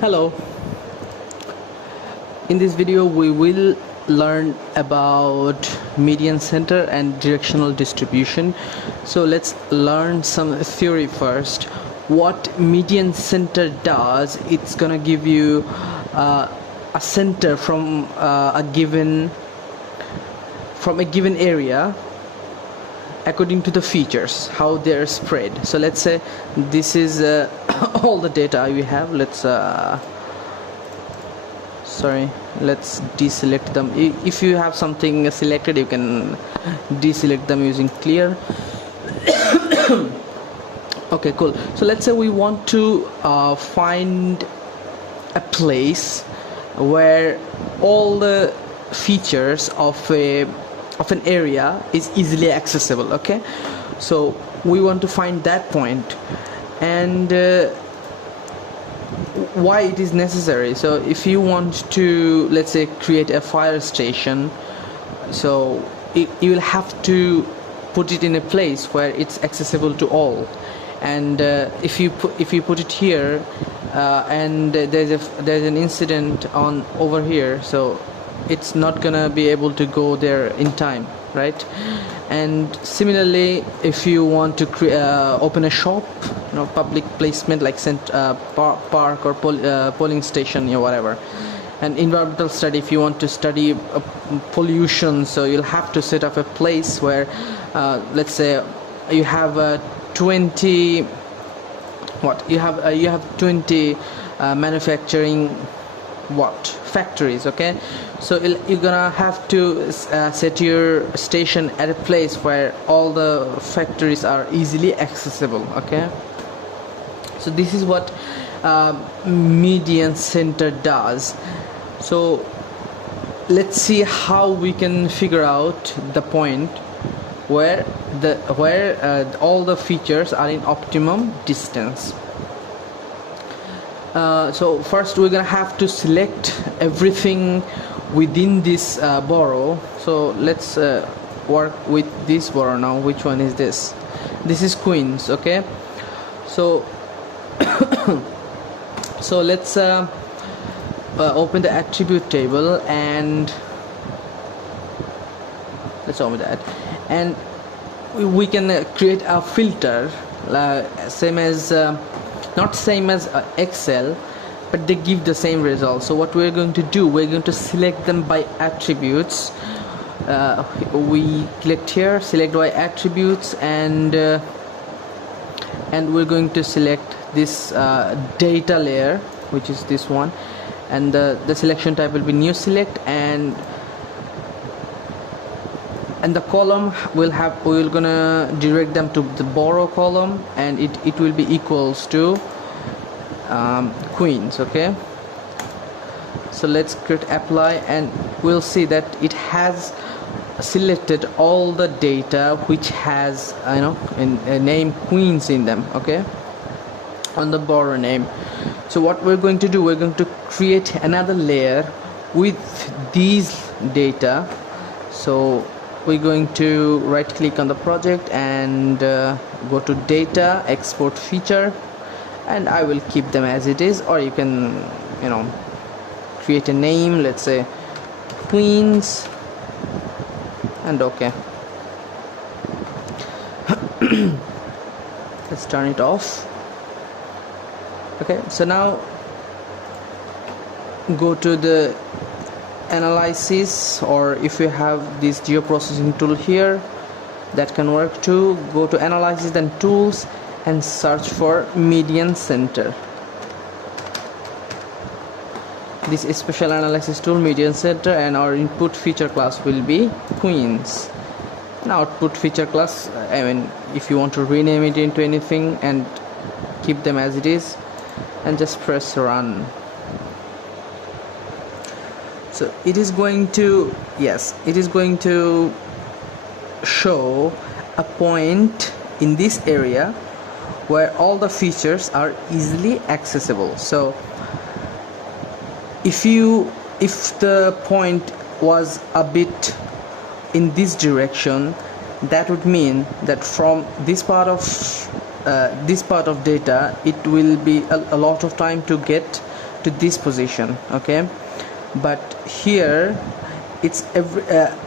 Hello. In this video we will learn about median center and directional distribution. So let's learn some theory first. What median center does, it's gonna give you a center from a given area according to the features, how they're spread. So let's say this is all the data we have. Let's deselect them. If you have something selected, you can deselect them using clear. Okay, cool. So let's say we want to find a place where all the features of an area is easily accessible. Okay, so we want to find that point, and why it is necessary. So if you want to, let's say, create a fire station, so you will have to put it in a place where it's accessible to all. And if you put it here and there's an incident on over here, so it's not gonna be able to go there in time, right? And similarly, if you want to open a shop, public placement like park or polling station or whatever. And environmental study, if you want to study pollution, so you'll have to set up a place where let's say you have 20 manufacturing factories. Okay, so you're gonna have to set your station at a place where all the factories are easily accessible. Okay, so this is what median center does. So let's see how we can figure out the point where all the features are in optimum distance. So first we're gonna have to select everything within this borough. So let's work with this borough now. Which one is this? This is Queens. Okay, so so let's open the attribute table, and let's open that, and we can create a filter not same as Excel, but they give the same result. So what we're going to do, we're going to select them by attributes. We click here, select by attributes, and we're going to select this data layer, which is this one, and the selection type will be new select, and the column we're gonna direct them to the borough column, and it will be equals to Queens. Okay, so let's click apply, and we'll see that it has selected all the data which has name Queens in them. Okay, on the borough name. So what we're going to do, we're going to create another layer with these data. So we're going to right click on the project and go to data, export feature, and I will keep them as it is, or you can create a name, let's say Queens, and okay. Let's turn it off. Okay, so now go to the analysis, or if you have this geoprocessing tool here, that can work too. Go to analysis and tools and search for median center. This is special analysis tool, median center, and our input feature class will be Queens. Now output feature class, if you want to rename it into anything, and keep them as it is, and just press run. So it is going to show a point in this area where all the features are easily accessible. So if the point was a bit in this direction, that would mean that from this part of data, it will be a lot of time to get to this position, okay? But here it's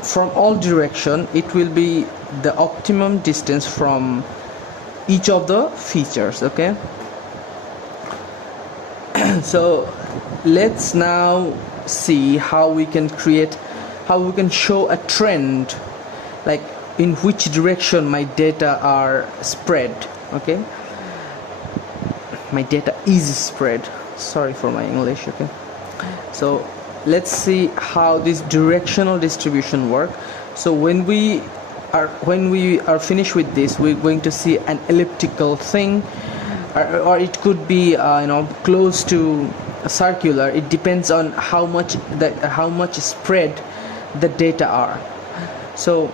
from all direction it will be the optimum distance from each of the features, okay? So let's now see how we can show a trend, like in which direction my data are spread, okay? My data is spread, sorry for my English, okay? So let's see how this directional distribution work. So when we are finished with this, we're going to see an elliptical thing, or it could be close to a circular. It depends on how much spread the data are. So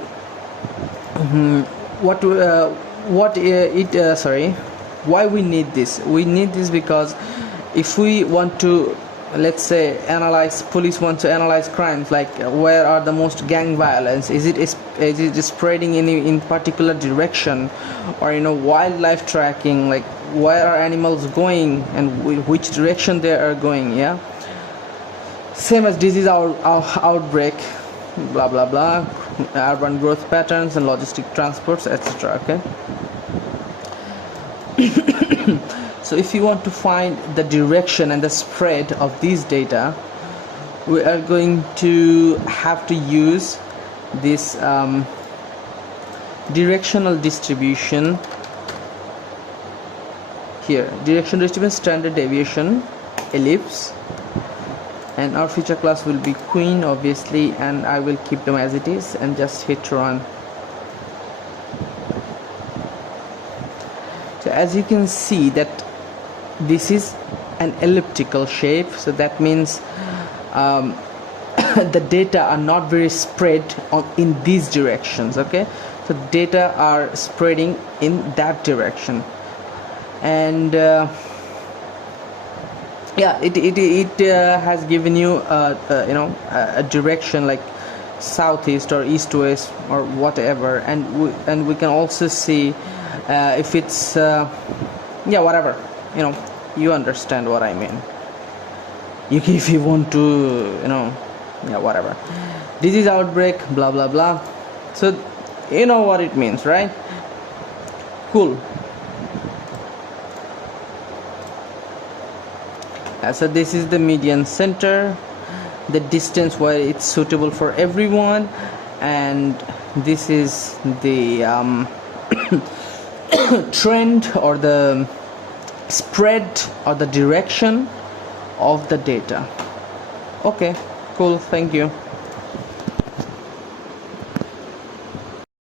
why we need this? We need this because if we want to, let's say, police want to analyze crimes, like where are the most gang violence, is it spreading in particular direction, or wildlife tracking, like where are animals going and which direction they are going, yeah? Same as disease outbreak, blah blah blah, urban growth patterns and logistic transports, etc. okay? So if you want to find the direction and the spread of these data, we are going to have to use this directional distribution here, directional distribution, standard deviation, ellipse, and our feature class will be queen, obviously, and I will keep them as it is and just hit run. So as you can see that this is an elliptical shape, so that means the data are not very spread in these directions, okay? So data are spreading in that direction, and yeah, it has given you a direction like southeast or east west or whatever, and we can also see if it's yeah, whatever, you understand what I mean. If you want to, yeah, whatever, disease outbreak, blah blah blah, so you know what it means, right? Cool. So this is the median center, the distance where it's suitable for everyone, and this is the trend or the spread or the direction of the data. Okay, cool, thank you.